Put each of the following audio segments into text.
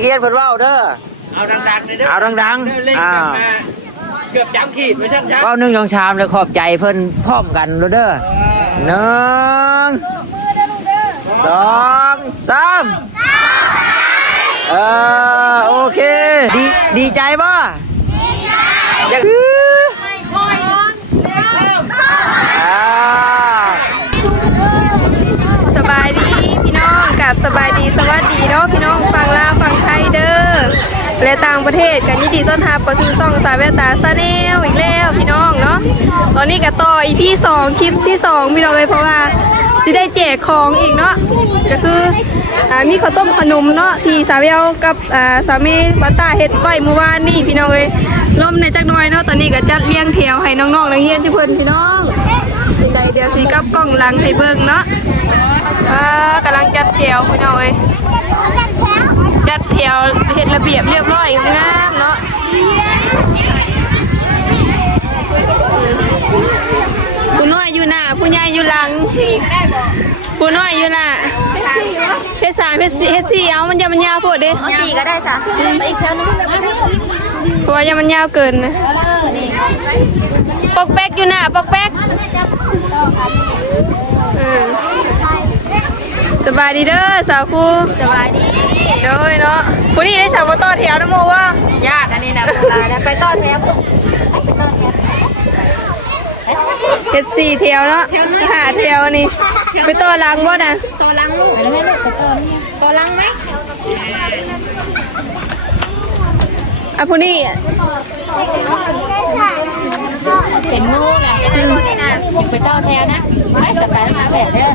นักเรียนเพิ่นเว้าเด้อ เอาดังๆเลยเด้อเอาดังๆเด้อเล่นอ่า กันมาเกือบจำขีดไว้ชั้นเว้าหนึ่งสองชามเลยขอบใจเพิ่นพร้อมกันเด้อหนึ่งสองสามเออโอเค ดีดีใจป่ะดีใจอ่า สบายดีพี่น้อง กับสบายดีสวัสดีเนาะพี่น้องฝั่งลาวฝั่งไทยเด้อและต่างประเทศกันยินดีต้อนรับประชุมซ่องสายแวตาซาแนลอีกแล้วพี่น้องเนาะตอนนี้ก็ต่ออีพีสองคลิปที่สองพี่น้องเลยเพราะว่าจะได้แจกของอีกเนาะก็คืออมีข้าวต้มขนมเนาะที่สาวเวลกับอ่าสามีบัตตาเฮ็ดไว้เมื่อวานนี่พี่น้องเลยล่มในจักน่อยเนาะตอนนี้ก็จัดเลี้ยงแถวให้น้องๆนักเรียนทุกคนพี่น้องใดเดี๋ยวสีกับกล้องหลังให้เบิ่งเนาะ อ่ากำลังจัดแถวพี่น้องเอ้ยจัดแถวเห็ดระเบียบเรียบร้อยงามๆเนาะผู้น้อยอยู่หน้าผู้ใหญ่อยู่หลังผู้น้อยอยู่หน้าเพชรสามเพชรสี่เพชรสี่เอามันจะมันยาวโพดเด้เอาสี่ก็ได้จ้ะไปอีกแถวนึงเพราะว่ายังมันยาวเกินนะปอกแป๊กอยู่หน้าปอกแป๊กอืม สบายดีเด้อสาวครูสบายดีเด้อเนาะผู้นี้ได้สาวบ่ต่อแถวนะโมว่าญาติอันนี้นะตาไปต่อแถวเฮ็ดสี่แถวเนาะหาแถวนี่ไปต่อหลังบ่น่ะตัวลังลูกไปแล้วให้ลูกไปต่อตัวลังไหมอะผู้นี้ เป็นงูไงจะได้ตัวนี้นะยังไปต่อแถวนะไปสัปดาห์มาแฝดเด้อ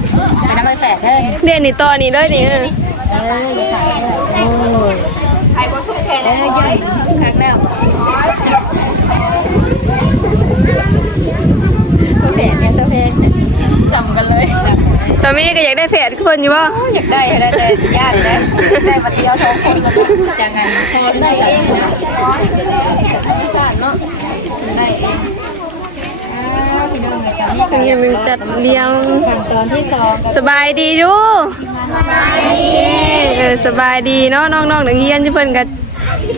ไปน้ำมาแฝดเด้อเรียนนี่ต่อนี่เลยนี่เออเอออย่าขาดเด้อโอ้ยไปบ่สู้แขนเออยัยขาดแล้วแฝดเนี่ยตัวแฝดสั่งกันเลยสามีก็อยากได้แฝดคือเพิ่นอยู่บ่อยากได้ได้แต่ญาติได้ได้มาเดียวสองคนก็ยังไงคนได้เองนะเนาะได้เอง พี่น้องกับนี่อันนี้มันจัดเรียงขั้นตอนที่สองสบายดีดูเออสบายดีเนาะน้องๆนักเรียนที่เพิ่นก็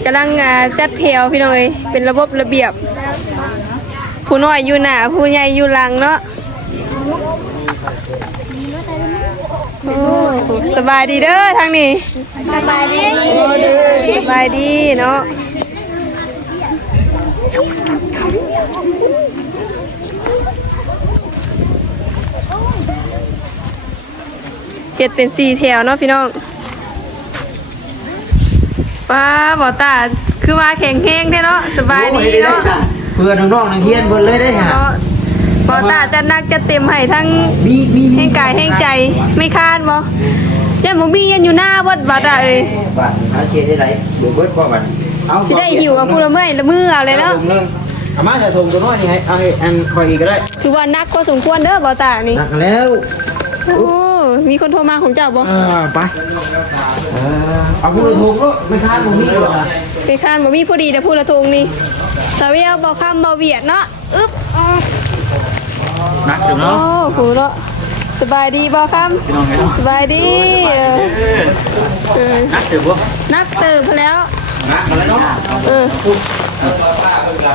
กำลังอ่าจัดแถวพี่น้องเอ้ยเป็นระบบระเบียบ ผู้น้อยอยู่หน้าผู้ใหญ่อยู่หลังเนาะโอ้สบายดีเด้อทางนี้สบายดีสบายดีเนาะ เฮ็ดเป็นสี่แถวเนาะพี่น้องป้าบอตาคือว่าแข็งแห้งแท้เนาะสบายดีเนาะเพื่อนน้องๆนักเรียนเพิ่นเลยได้อค่ะเนาะบอตาจะนักจะเต็มให้ทั้งมีมีมีแห้งกายแห้งใจไม่คาดบ่เจ้าหมูบี้ยันอยู่หน้าวัดบาตาเอ้ยบ้านหาเชียร์ได้ไรเดี๋ยวเบิดพ่อบัดเอาสิได้หิวเอาพูดละเมื่อยละมือเอาเลยเนาะถุงหนึงเอามาจะถุงตัวน้อยนี่ให้เอาให้อันคอยอีกก็ได้คือว่านักก็สมควรเด้อบอตานี่หนักแล้ว โอ้มีคนโทรมาของเจ้าบ่เออไปเออเอาพูดถูกลูกไม่ค้านผมมีก่อนนะไปคานบ่มีพอดีแต่พูดละทงนี่สาวีเอาบ่คำบ่เวียดเนาะอึ๊บอ๋อหนักอยู่โอ้เนาะโหเนาะสบายดีบ่คำสบายดีเออเออหนักอยู่บ่นักเติบพอแล้วหนักมาแล้วเนาะเออ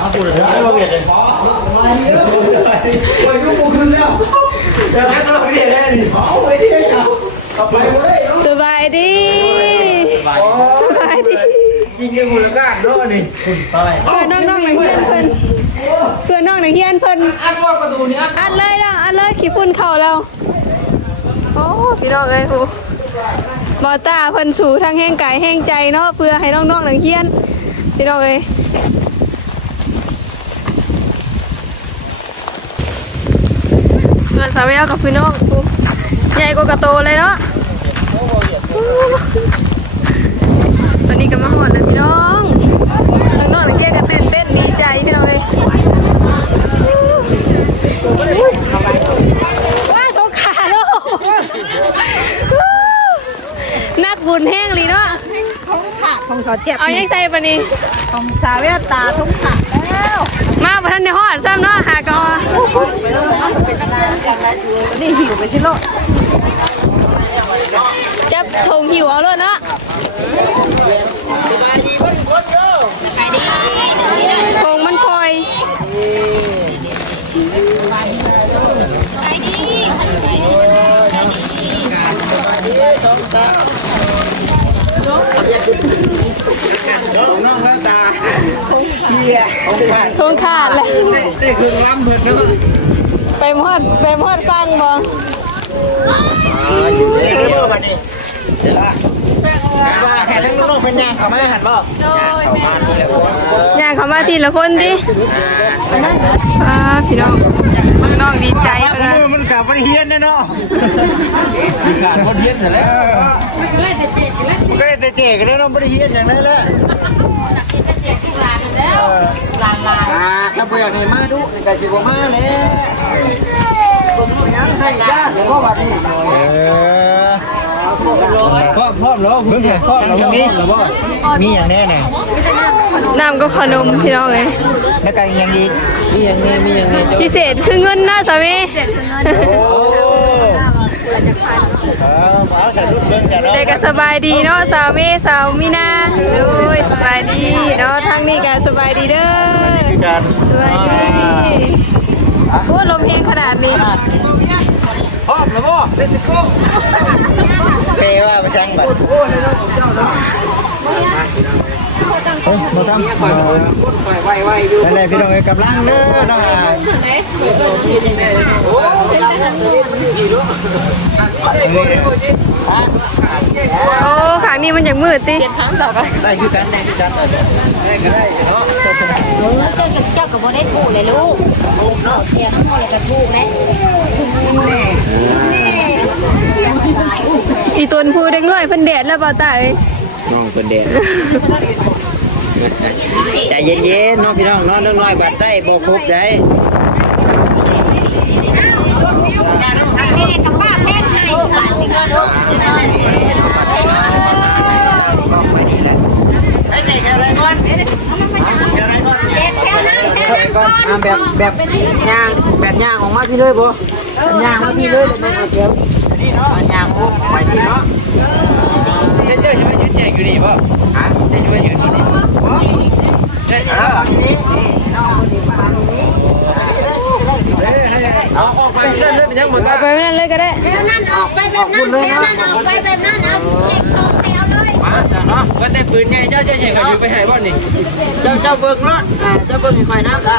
เอาพูดถึงไอ้บ่เวียดเลย ไปลูกกูขึ้นแล้ว จะให้ตัวเวียดได้ดิเอาไปดิเอาไปเลยสบายดีสบายดียิงกันมูลค่าเนาะนี่ไปเพื่อนน้องๆนักเรียนเพิ่นเพื่อนน้องนักเรียนเพิ่นอัดว่าประตูนี้อัดเลยนะอัดเลยขี้ฝุ่นเข่าแล้วโอ้พี่น้องเอ้ยผู้บอต้าเพิ่นสู่ทางแห้งกายแห้งใจเนาะเพื่อให้น้องๆนักเรียนพี่น้องเอ้ยเงิน สาวแววกับพี่น้องผู้ใหญ่กว่ากระโตเลยเนาะตอนนี้ก็มาหอดแล้วพี่น้องน้องๆนักเรียนก็ตื่นเต้นดีใจพี่น้องเอ้ยว้าเขาขาโลนักบุญแห้งเลยเนาะท้องขาดของเขาเจ็บเอายังใจปะนี่ของสาวเวตาท้องขาดแล้ว มาประทันในหอดซ้ำเนาะหากอนี่หิวไปที่โลกจับทงหิวเอาเลยเนาะทงมันคอยน้องแล้วตาเฮีย ทงขาดเลยนี่คือล้ำเพิ่นเนาะไปมอดไปมอดฟังบ่อยู่เดียวบัดนี้ว่าแค่ทั้งลูกเป็นยังเขาไม่หันบ่เขามาเลยย่างเขามาทีละคนดิอ่าพี่น้องน้องดีใจเพิ่นว่ามือมันกลับมันเฮียนแน่เนาะการคนเฮียนเสร็จแล้วมันก็ได้แต่เจ๊กันแล้วเนาะไม่ได้เฮียนอย่างนั้นแหละ อ่าถ้าเบื่อให้มาดูนี่ก็สิบ่มาแล้วผมยังให้ญาติแล้วก็บัดนี้เออพร้อมพร้อมแล้วเพิ่นพร้อมแล้วบ่แล้วบ่มีอย่างแน่เนี่ยน้ำก็ขนมพี่น้องเลยแล้วก็อย่างอีกมีหยังไงมีหยังไงเจ้พิเศษคือเงินนะสามีโอ้ เอาใส่รุ่นเบิ้งจ้ะเนาะเด็กก็สบายดีเนาะสาวเมสาวมีนาโอ้ยสบายดีเนาะทางนี้ก็สบายดีเด้อคือการสบายดีโอ้ลมแห้งขนาดนี้พร้อมแล้วบ่เลสโก้เพว่าไปช่างบัตรโอ้เลยเนาะเจ้าเนาะ เฮ้ยมาทำเนี่ยก่อนคนไวๆอยู่นั่นแหละพี่น้องเอ้ยกำลังเด้อน้องอะโอ้ยดีลูกฮะโอ้ขางนี้มันอย่างมืดติได้คือกันได้คือกันได้ก็ได้เนาะเจ้ากับโบได้ถูกเลยลูกเสียทั้งมดเลยกับถูกนะอีตนพูเด็กน้อยเพิ่นแดดแล้วบ่ตาเอ้ยน้องเป็นเด็ก ใจเย็นๆเนาะพี่น้องนาะเรื่องน้อยบัดได้บ่ครบได้แม่กับป้าแม่ให้ลูกหลานนี่ก็ลูกไอ้เจ๊แกอะไรก่อนแกอะไรก่อนเจ็บแค่นั้นแค่นั้นก็อ่าแบบย่างแบบย่างออกมาพี่เลยบ่แบบย่างมาพี่เลยเลยเอาเจียวนี่เนาย่างโอ้ไปที่เนาะ เจ้าเจ้าจะมายืนแจกอยู่นี่บ่ฮะเจ้าจะมายืนที่นี่ได้นี่ครับทีนี้เอาออกไปเรื่อยๆเป็นยังหมดเอาไปไว้นั่นเลยก็ได้แล้วนั่นออกไปแบบนั้นแล้วนั่นออกไปแบบนั้นเอาเจ็กสองแถวเลยมาจ้ะเนาะว่าแต่ปืนไงเจ้าเจ้าเฉยก็อยู่ไปให้บ่นี่เจ้าเจ้าเบิ่งเนาะอ่าเจ้าเบิ่งให้ไปนะอ่า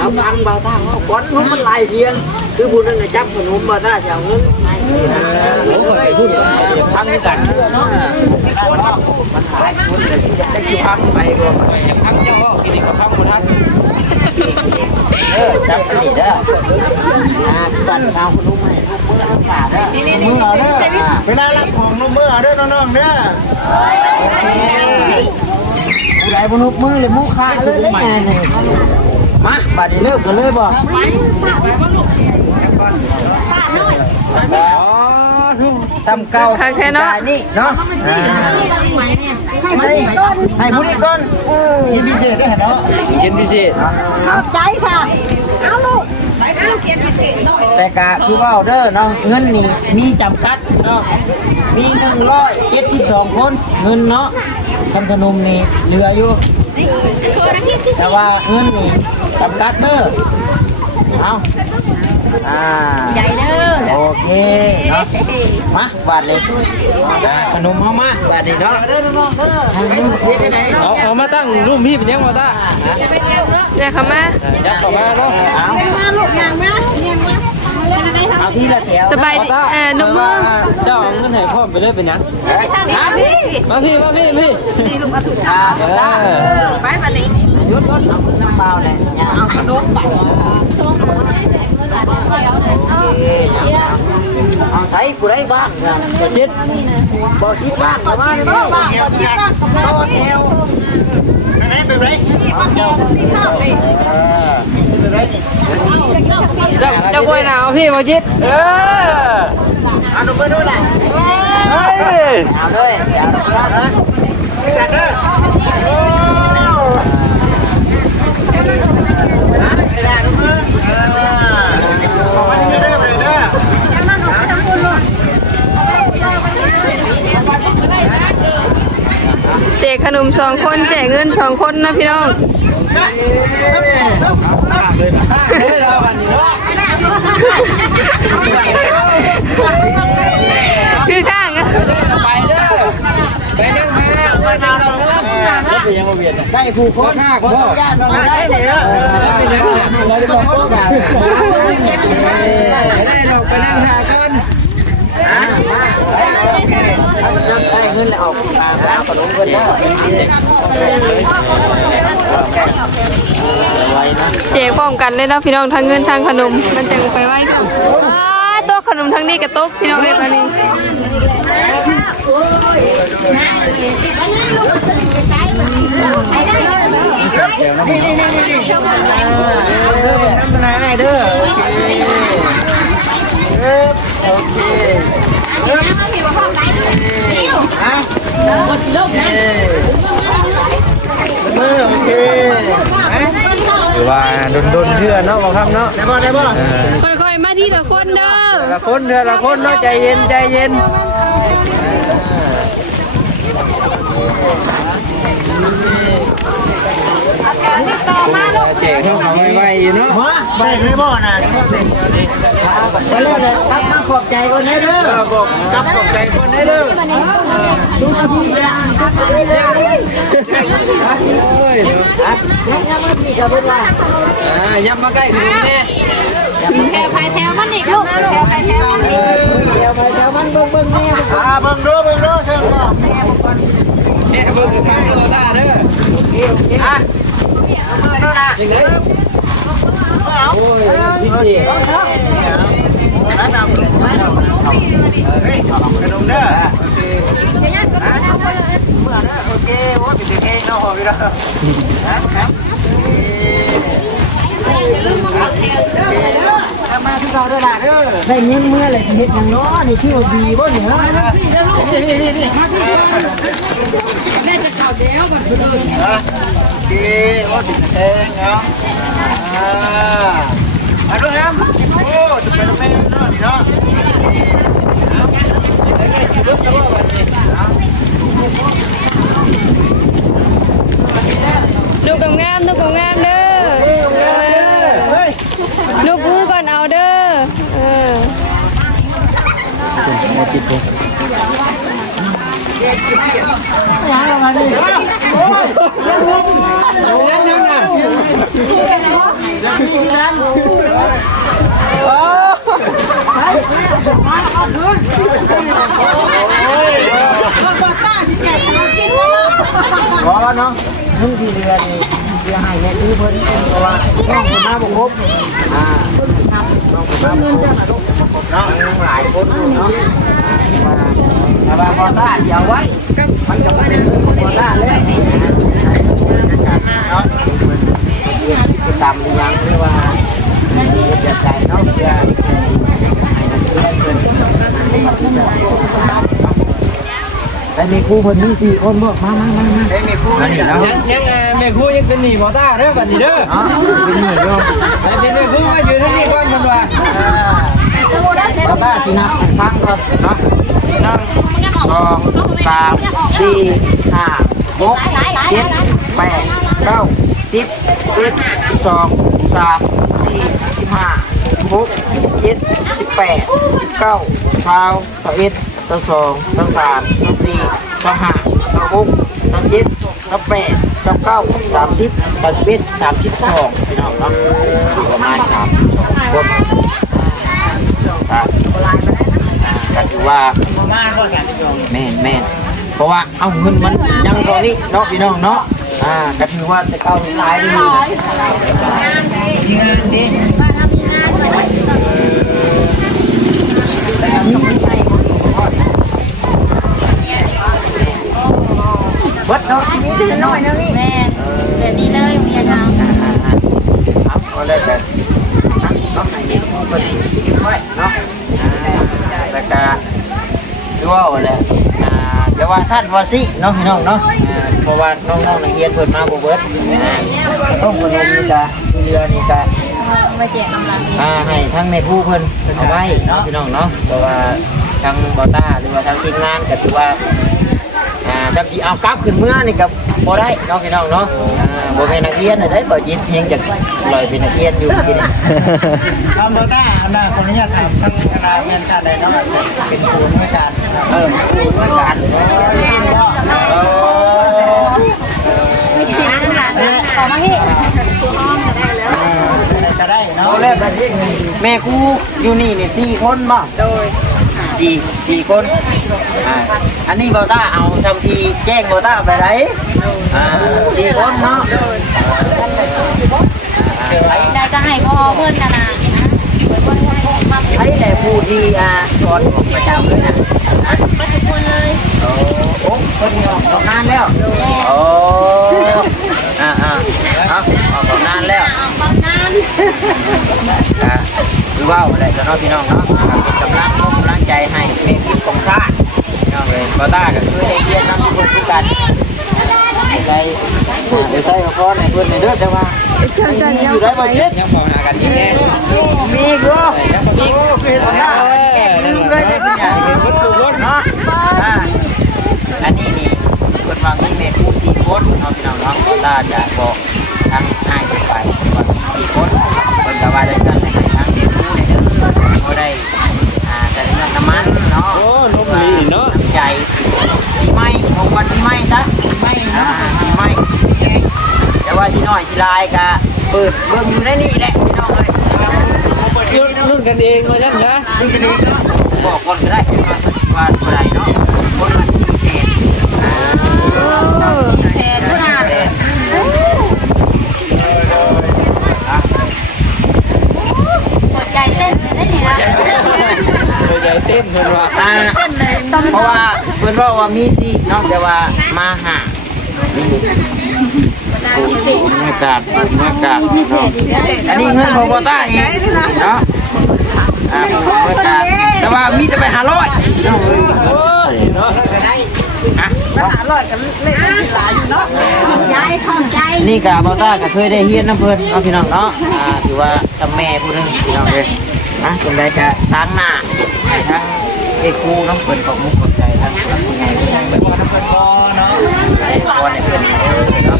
เอาพันเบาตางเอาก้อนนุ่มมันลายเสียงคือบุญนั่นน่ะจับขนมมาได้จะเอาเงินโอ้ยพูด ทำให้กันเนาะมันหายคนเลยจะคิดพังไปบ่อยากพังเจ้ากินอีกก็พังบ่ทันเออจับอันนี้เด้อสั่นเอาขนมให้ลูกเมื่อลูกขาเด้อมือเด้อเวลารับของนมมือเอเด้อน้องๆเด้อผู้ใดบนุกมือเลยมุค่าเลยได้ไงเนี่ยมาบัดนี้เลิกกันเลยบ่ อทุกซ้ำเก่าคักแท้เนาะนี่เนาะอ่าให้ให้มุดก่อนมีพิเศษด้วยเนาะเย็นพิเศษใจสะเอาลูกแต่กะคือว่าเด้อเนาะเงินนี่มีจำกัดเนาะมี172คนเงินเนาะคำขนมนี่เหลืออยู่ แต่ว่าเงินนี่จำกัดเด้อเอา อ่าใจเด้อโอเคเนาะมาบาดเลยอ่าขนมเฮามาบาดนี้เนาะเอาเอามาตั้งรูปพี่เป็นยังบ่ตาเนี่ยเขามายัดเข้ามาเนาะเอามาลูกยางมาเนี่ยมาเล่นอะไรเอาทีละแถวสบายดีเอ่อนกมือเจ้าเอาเงินให้พ่อไปเลยเป็นยังมาพี่มาพี่มาพี่พี่นี่ลูกมาถูกอ่าเออไปมาดิยศยศเอาน้ำเปล่าเนี่ยเอาขนมบัตรเอาใช้กูได้บ้างเนี่ยจะจิตบอกจิตบ้างป ระมาณนี้บ้างเหี่ยวเหี่ยวต่อแถวไหนเป็นไรเจ้าเจ้าป่วยหนาวพี่บอกจิตเออเอาหนุ่มมือด้วยแหละเฮ้ยเอาด้วยเอาด้วยนะพี่กันเด้อโอ้ไม่ได้หนุ่มมือเออขอมาที่นี่เด้อไปเด้อ นมสองคนแจกเงินสองคนนะพี่น้องคือข้างไปเด้อไปนั่งมาไปนั่งเราก็ไปยังมาเวียนได้ผู้คนห้าคนญาติเราได้เลยไปนั่งเราจะบอกว่าได้เราไปนั่งหาคน ได้เงินแล้วออกมาขนมเงินแล้วแจกพร้อมกันเลยนะพี่น้องทั้งเงินทั้งขนม มันจะไปไหว้กันตัวขนมทั้งนี้กับโต๊ะพี่น้องเอ้ยมานี่น้ำนายเด้อโอเคโอเคฮะมือ โอเคหรือว่าดนๆเทื่อเนาะบ่ครับเนาะได้บ่ได้บ่ค่อยๆ มาที่ละคนเด้อละคนเทื่อละคนเนาะใจเย็นใจเย็น แจกเข้าเขาไว้เนาะมาได้เลยบ่น่ะไปเลยเลยตักมาขอบใจคนนี้เด้อบอกกับขอบใจคนให้เด้อดูนาทีเวลาครับเลยโอ้ยยังยังไม่กับเวลาอ่ายับมาใกล้ขนมแน่แถวภายแถวมันอีกลูกแถวภายแถวมันอีกเดี๋ยวไปเดี๋ยวมันเบิ่งเบิ่งแม่อ่าเบิ่งดูเบิ่งดูเชิญก่อนแน่เบิ่งกับางตัวตาเด้ออะดูนะยังไงโอ้ยพี่เจแนะนำเลยเฮ้ยกระดุมเด้อโอเคเมื่อเด้อโอเคว่ะ ครับถ้ามาที่เราเด้อล่ะเด้อได้เงินเมื่อไรเฮ็ดหยังเนาะนี่ที่ว่าดีบ่เนี่ยนี่นี่นี่มาที่แม่จะข่าวเดียวบ่ดีโอ้ติดแทงเนาะอ่ามาดูครับโอ้จะเป็นแม่เนาะนี่เนาะดูกับ ยังมเด้อลูกกูก่อนเอาเด้อเออพอเนาะมึงที่เดือนนี่เสียหายแม่คือเพิ่นเพราะว่าน้องคนมาบ่ครบอ่าน้องคนมาบ่ครบเนาะหลายคนอยู่เนาะ แต่ว่าอได้เดียวไว้ มันจะเป็นพอได้แล้วเนาะกิจกรรมยังหรือว่าจะใจเนาะเสียแต่มีครูคนนี้สี่คนบอกมามามามาได้มีครูนี่นะยังยังแม่ครูยังเป็นหนีหมอตาเด้อบัดนี้เด้ออ๋อเป็นหน่วยโยมให้เป็นแม่ครูมาอยู่ที่นี่ก่อนมันว่าป้าป้าสินับให้ฟังก่อนนะ หนึ่งสองสามสี่ห้าหกเจ็ดแปดเก้าสิบเอ็ดสิบสองสามสี่สิบห้าหกเจ็ดสิบแปดสิบเก้าสาวสาวเอ็ดสาวสองสาวสามสาวสี่สาวห้าสาวหกสาวเจ็ดสาวแปดสาวเก้าสามสิบสามสิบเอ็ดสามสิบสองประมาณสามคนอะ ก็ถือว่าแม่นแม่นเพราะว่าเอาเงินมันยังตอนนี้เนาะพี่น้องเนาะอ่าก็ถือว่าจะเก้าหลายดีมีงานดีเบิดเนาะชีวิตจะน้อยนะนี่แม่แบบนี้เลยเมียทางเอาก็เลยแบบเนาะให้เด็กเพิ่นไว้เนาะอ่า แล้วก็ดูว่าอะไรอ่าแต่ว่าสั้นว่าสิเนาะพี่น้องเนาะอ่าเพราะว่าน้องๆนักเรียนเพิ่นมาบ่เบิดนะต้องขนมนี่ก็เรือนี่ก็มาแจกกำลังอ่าให้ทั้งในผู้เพิ่นเอาไว้เนาะพี่น้องเนาะเพราะว่าทางบอต้าหรือว่าทางทีมงานก็ถือว่าอ่าจำสิเอากลับขึ้นเมื่อนี่กับ บ่ได้น้องพี่น้องเนาะอ่าบ่เป็นนักเรียนน่ะได้บ่จิตเฮงจะลอยเป็นนักเรียนอยู่ที่นี่ทำโดยก้าอำนาจคนนี้ถามทั้งคณะเรียนการใดเนาะเป็นครูด้วยกันเออด้วยกันเออขอมาพี่ก็ได้เนาะเอาแล้วกันที่แม่ครูอยู่นี่นี่สี่คนบ่โดย สี่สี่คนอ่าอันนี้บอต้าเอาทำทีแจ้งบอต้าไปไหนอ่าสี่คนเนาะไอ้ได้ก็ให้พ่อเพื่อนกันนะไอ้แต่ผู้ที่อ่าสอนผมประจำเลยนะ ก็ทุกคนเลย โอ้โอ้คนนี้ออกสองนานแล้วโอ้อ่าอ่าเอาออกสองนานแล้ว อ่า ว่าอะไรจะน้องพี่น้องเนาะเป็นกำลังกำลังใจให้เด็กที่ของชาติพี่น้องเลยบอต้าก็คือได้เรียนนำทุกคนทุกกันใจเดี๋ยวใส่ข้อในเพื่อนในเด้อแต่ว่าอยู่ได้บ่เช็ดยังมองหากันที่แน่มีก็มีเป็นหน้าลืมเลยจะเป็นคนทุกคนเนาะอันนี้นี่คนวางนี้เมฆผู้สี่คนเนาพี่น้องเนาะบอต้าจะบอกทั้งให้ไปว่าสี่คนคนกับว่าได้กันให้ทั้งเมฆผู้เนี่ยเขาได้อ่า แต่เรื่องน้ำมันเนาะโอ้นมลีเนาะใจปีใหม่ของวันปีใหม่ซะปีใหม่นะปีใหม่แต่ว่าที่น้อยที่ลายกะเปิดเบิ่งอยู่ในนี่แหละพี่น้องเอ้ยรุ่นรุ่นกันเองว่าะบอกคนก็ได้ว่าตัวใดเนาะคนละสี่เศษอ่า แทนผู้นหัวใจเต้นได้เนี่ย ใจเต้นเพิ่นว่าอ่าเพราะว่าเพิ่นว่าว่ามีสี่เนาะแต่ว่ามาหาบรรยากาศบรรยากาศเนาะอันนี้เงินของบอต้าเองเนาะอ่าบรรยากาศแต่ว่ามีแต่ไปหาร้อยเนาะโอ้ยเนาะอะหาลอยกันเล่นกีฬาอยู่เนาะใจของใจนี่กับบอต้าก็เคยได้เฮียนน้ำเพิ่นเนาะพี่น้องเนาะอ่าถือว่าทำแม่ผู้หนึงพี่น้องเลยนะเป็นได้กะทั้งหน้าให้ทั้งเอกครูเนาะเพิ่นขอบมุกขอบใจทั้งผู้ใหญ่เพิ่นเพิ่นว่าทั้งเพิ่นพอเนาะได้พอในเพิ่นเออเนาะ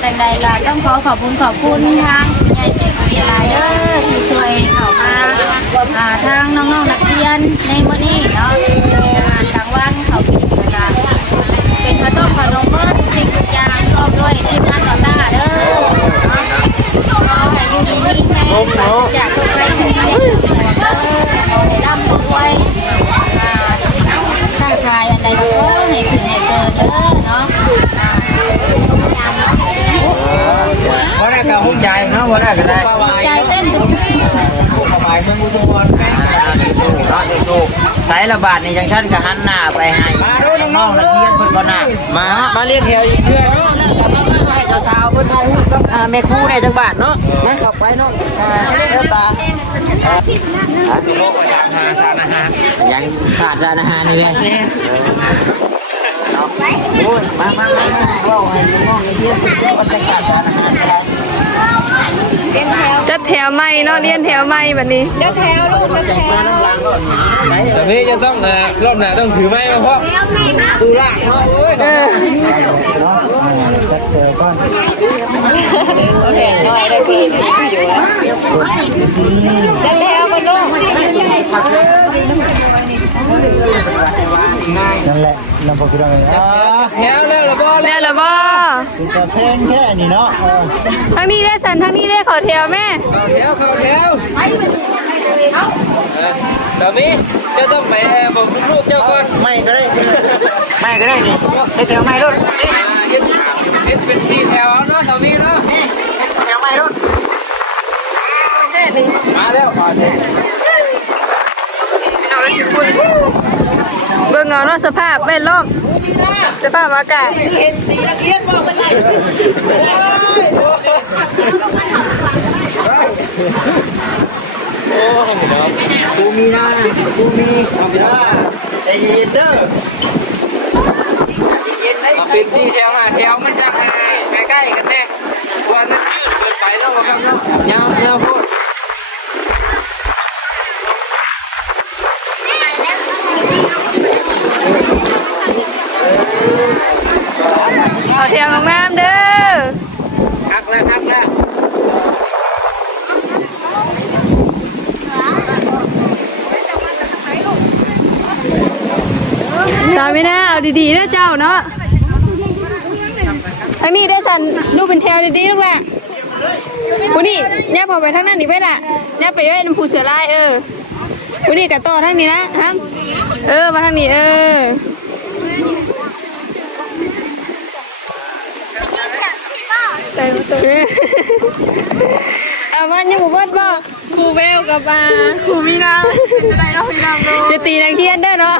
แต่ ใดก็ต้องขอขอบคุณขอบคุณทางใหญ่เจ็บมีหลาเด้อที่ช่วยเข้ามาอ่าทางน้องๆนักเรียนในมื้อนี้เนาะอาหารกลางวันเขากินกันเป็นข้าวต้มขนมเมื่อสิ่งทุกอย่างพร้อมด้วยทีมงานต่อต้าเด้อขอให้อยู่ดีมีแม่จากทุกใครทุกใครเด้อขอให้ร่ำรวยอ่าค้าขายอันใดก็ขอให้ถึงให้เจอเด้อเนาะ พอได้ก็หุ้นใจเนาะพอได้ก็ได้ใจเต้นทุกหมายถึงมุสลิมแม่สู้เนาะสู้สายระบาดในจังชั้นก็หันหน้าไปให้น้องนักเรียนเพิ่นก็น่ะมามาเรียนแถวอีกเพื่อนเนาะให้สาวๆเพิ่นมาฮู้กับอ่าแม่ครูในจังหวัดเนาะไม่ขับไปเนาะเลี้ยวตายังขาดสารอาหารนี่เลย โอ้ยมามามาเว้าให้น้องๆในเรียนเพิ่นก็จะขาดสารอาหารอะไรจัดแถวใหม่เนาะเรียนแถวใหม่บัดนี้จัดแถวลูกจัดแถวแต่นี้จะต้องเอ่อรอบหน้าต้องถือไม้มาเพราะตูลากเนาะโอ้ยเออจัดแถวกันลูก นั่นแหละน้ำพอคืออะไรอ่าแถวแล้วละบ่แล้วล่ะบ่แต่เพลงแค่นี้เนาะทั้งนี้ได้สันทั้งนี้ได้ขอแถวแม่แถวเข้าแถวเออตอนนี้จะต้องไปเอ่อบอกลูกเจ้าก่อนไม่ก็ได้ไม่ก็ได้นี่ไปแถวไม่รถอ่เฮ็ดเป็นสี่แถวเนาะตอนนี้เนาะแถวไม่รถมาแล้ว มาแล้วเบิ่งเอาเนาะสภาพแวดล้อมสภาพอากาศกูมีนะกูมีเอาไปได้ใจเย็นเด้อเอาเป็นสี่แถวห้าแถวมันจะใกล้ๆกันแน่วันนั้นยืดเกินไปเนาะครับเนาะยาวยาวพูด สียงงามเด้อคักแล้วคักแล้วตาไม่น่าเอาดีๆนะเจ้าเนาะไอ้มีได้สันดูเป็นแถวดีๆลูกแหละวันนี้ย่าพอไปทางนั้นนี่ไปละย่าไปไวยน้ำผู้เสือลายเออวันนี้กระต่อทางนี้นะฮะเออมาทางนี้เออ เออเอาวันยังบ่เบิดบ่ครูเบลกับมาครูมีนาเป็นอะไรเนาะพี่น้องจะตีนักเรียนเด้อเนาะ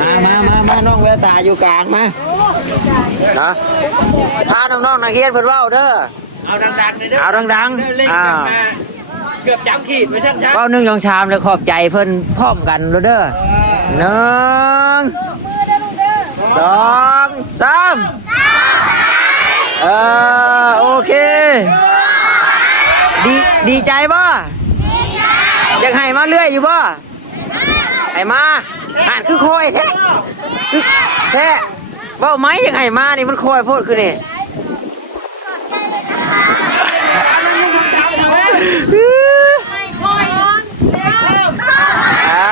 มามามามาน้องแววตาอยู่กลางมานะพาน้องๆนักเรียนเพิ่นเว้าเด้อเอาดังๆเลยเด้อเอาดังเล่นๆอ่ากันมา เกือบจำขีดไม่ใช่จ้ะเว้าหนึ่งสองชามแล้วขอบใจเพิ่นพร้อมกันเดอเด้อหนึ่งสองสามเออโอเค ดีดีใจบ่ยังให้มาเรื่อยอยู่บ่ให้มาอ่านคือคอยแท้แท้เว่าไหมยังให้มานี่มันคอยโพดคือนี่ อ่า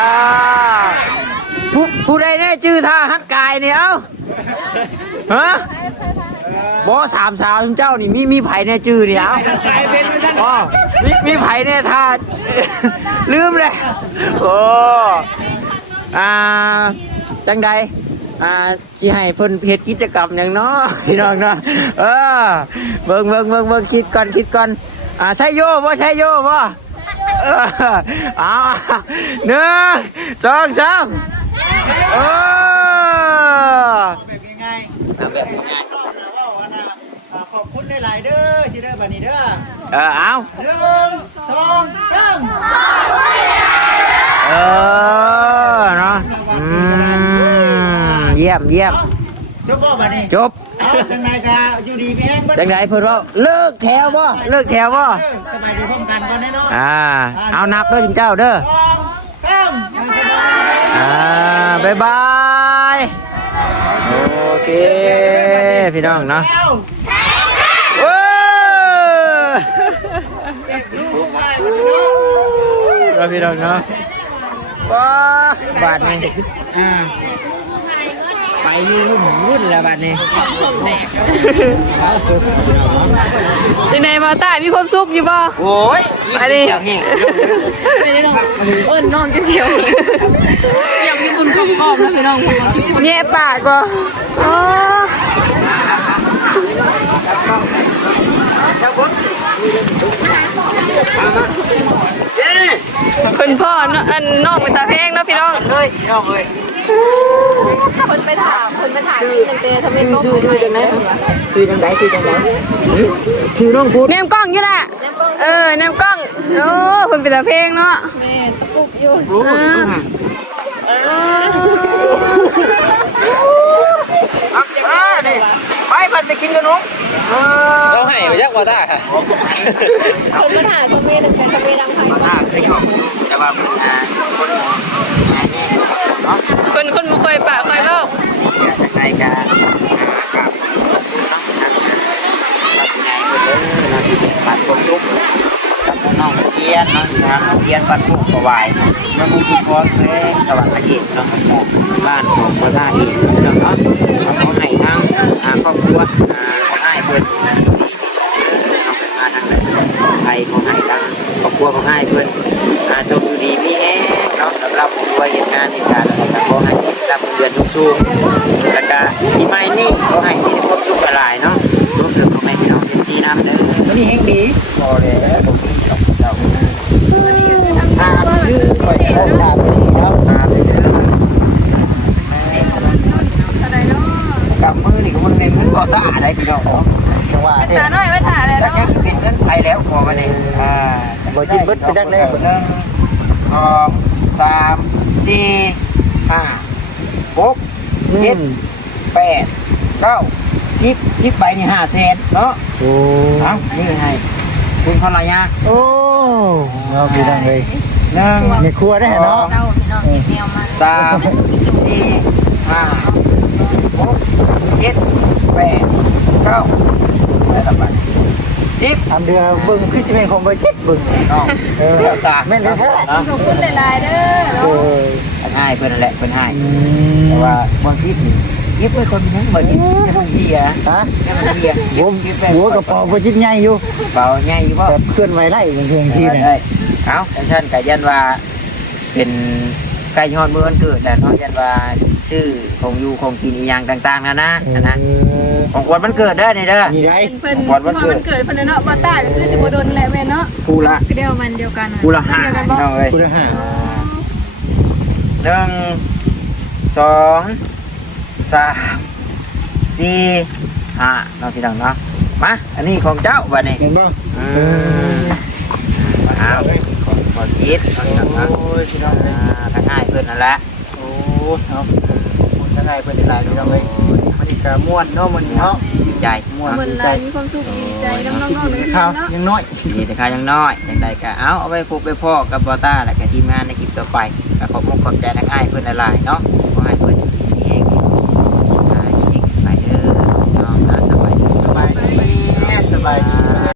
ผู้ผู้ใดแน่ชื่อท่าฮัดกายเนี่ยเอ้า ฮะบอสามสาวเจ้านี่มีมีไผ่แน่ชื่อเนี่ยเอ้ากลายเป็นไม่ใช่อ๋อมีมีไผ่แน่ท่าลืมเลยโอ้อ่าจังใดอ่าที่ให้เพิ่นเพจกิจกรรมอย่างเนาะพี่น้องเนาะเออเบิ่งเบิ่งเบิ่งเบิ่งคิดก่อนคิดก่อนอ่าใช่โยบ่ใช่โยบ่เออเอาหนึ่งสองสามเออ แบบง่ายขอบคุณหลายเด้อที่เด้อบัดนี้เด้อเออเอาหนึ่งสองสามเออเนาะอืมเยี่ยมเยี่ยมจบบ่บัดนี้จบจังไดก็อยู่ดีมีแฮงเบิดจังไดเพิ่นว่าเลิกแถวบ่เลิกแถวบ่สบายดีพร้อมกันก่อนแน่นอนอ่าเอานับเด้อคุณเจ้าเด้อสองสามอ่าบ๊ายบาย เค พี่น้องเนาะแล้วโอ้ยเราพี่น้องเนาะว้าบาทนี่อ่าไปยุ่งวุ่นแล้วบาทนี้จังไดมาตายมีความสุขอยู่บ่โอ้ยอันนี้เดี๋ยวแห้งเอิ้นน้องเกี่ยวอยากมีคุณกรอบๆนะพี่น้องแย่ปากบ่ อ๋อคุณพ่อเนาะอันนองเป็นตาแพงเนาะพี่น้อง เลยพี่น้องเอ้ยคนไปถามคนไปถามชื่อเตทำไมชื่อชื่อจังไหนชื่อจังไหนชื่อจังไหนชื่อน้องพูดเนมกล้องอยู่แหละเออเนมกล้องโอ้คนเป็นตาเพงเนาะรู้หมดทุกห่าง อ่านี่ไปพันไปกินกันนุ๊กเราให้ไปยักว่าได้ค่ะคนมาถ่ายคนเมย์เป็นคนเมย์ดังไทยอ่าเคยออกแต่ว่ามันอ่าคนอ่านี่เนาะคนคนมาคอยปะคอยเล่าจากในการกับนักงานคนเดิมนักที่ปัดคนลุกกับน้อง เรียนน้องทางเรียนปัดผู้ประวายน้องผู้คอสเลยสวัสดีน้องบ้านของพระธาตุเองเนาะเขาให้ทั้งครอบครัวเขาให้เพื่อนมาทางไหนไทยเขาให้ทั้งครอบครัวเขาให้เพื่อนจงอยู่ดีมีแห้งเนาะสำหรับตัวเหตุงานเหตุการณ์อะไรก็ให้รับเดือนสูงๆแล้วก็ปีใหม่นี่เขาให้ที่พบสุขหลายเนาะรวมถึงเขาให้พี่น้องเป็นซีน้ำเด้อวันนี้แฮงดีพอแล้วผมเจ้า ตามชื่อคอยตามนี่ครับตามชื่อกับมือนี่ก็มันเป็นเงินบ่ตาได้พี่น้องจังหวะเนี่ยตาหน่อยว่ายเลยแล้วเนาะจะเป็นเงินไทยแล้วพอมาเนี่ยอ่าบ่จิตเบิดไปจักเลยหนึ่งสองสามสี่ห้าหกเจ็ดแปดเก้าสิบสิบใบนี่ห้าแสนเนาะโอ้เอานี่ให้ คุณภรรยาโอ้เราพี่น้องเลยหนึ่งในครัวได้เนาะเจ้าพี่น้องมีแนวมาสามสี่ห้าหกเจ็ดแปดเก้าแล้วกับบัดชิปทำเดือเบิ่งคือสิเป็นของบ่ชิดเบิ่งน้องเออตาแม่นแท้เนาะขอบคุณหลายๆเด้อๆเอเนาะอให้เพิ่นนั่นแหละเพิ่นให้อืแต่มว่าบางที ยิบไว้คนนึงบ่ยิบให้มันเฮียฮะเฮียหัวหัวกระเป๋าบ่ชิดใหญ่อยู่เบาใหญ่อยู่บ่แบบเคลื่อนไหวได้บางทีบางทีเนี่ยเอาท่านท่านก็ยันว่าเป็นใกล้ยอดมื้อวันเกิดแล้วเนาะยันว่าชื่อของอยู่ของกินอีหยังต่างๆนะนะนะของขวัญวันเกิดเด้นี่เด้อนี่ได้เพิ่นพอมันเกิดเพิ่นเนาะบ่ตาคือสิบ่โดนแหละแม่เนาะกูละเดียวมันเดียวกันกูละห้าเนาะเอ้ยคุณหาหนึ่งสอง สามสี่ห้าเนาะพี่น้องเนาะมาอันนี้ของเจ้าบัดนี้เห็นบ่อืมเอาของขอคิดของเจ้าเนาะโอ้ยพี่น้องอ่าก็ง่ายเพื่อนนั่นแหละโอ้เนาะคุณทั้งไงเพิ่นหลายพี่น้องเอ้ยมันนี่ก็ม่วนเนาะมันนี่เนาะดีใจม่วนมันดีหใจ ลายมีความสุขดีใจน้องๆๆนึงข้าวเนาะยังน้อยดีแต่ข้ายังน้อยอย่างใดก็เอาเอาไปพบไปพ่อกับบอต้าและกับทีมงานในคลิปต่อไปก็ขอบคุณขอบใจทั้งอ้ายเพื่อนหลายๆเนาะขอให้เพื่อนอยู่ที่นี่เอง อ่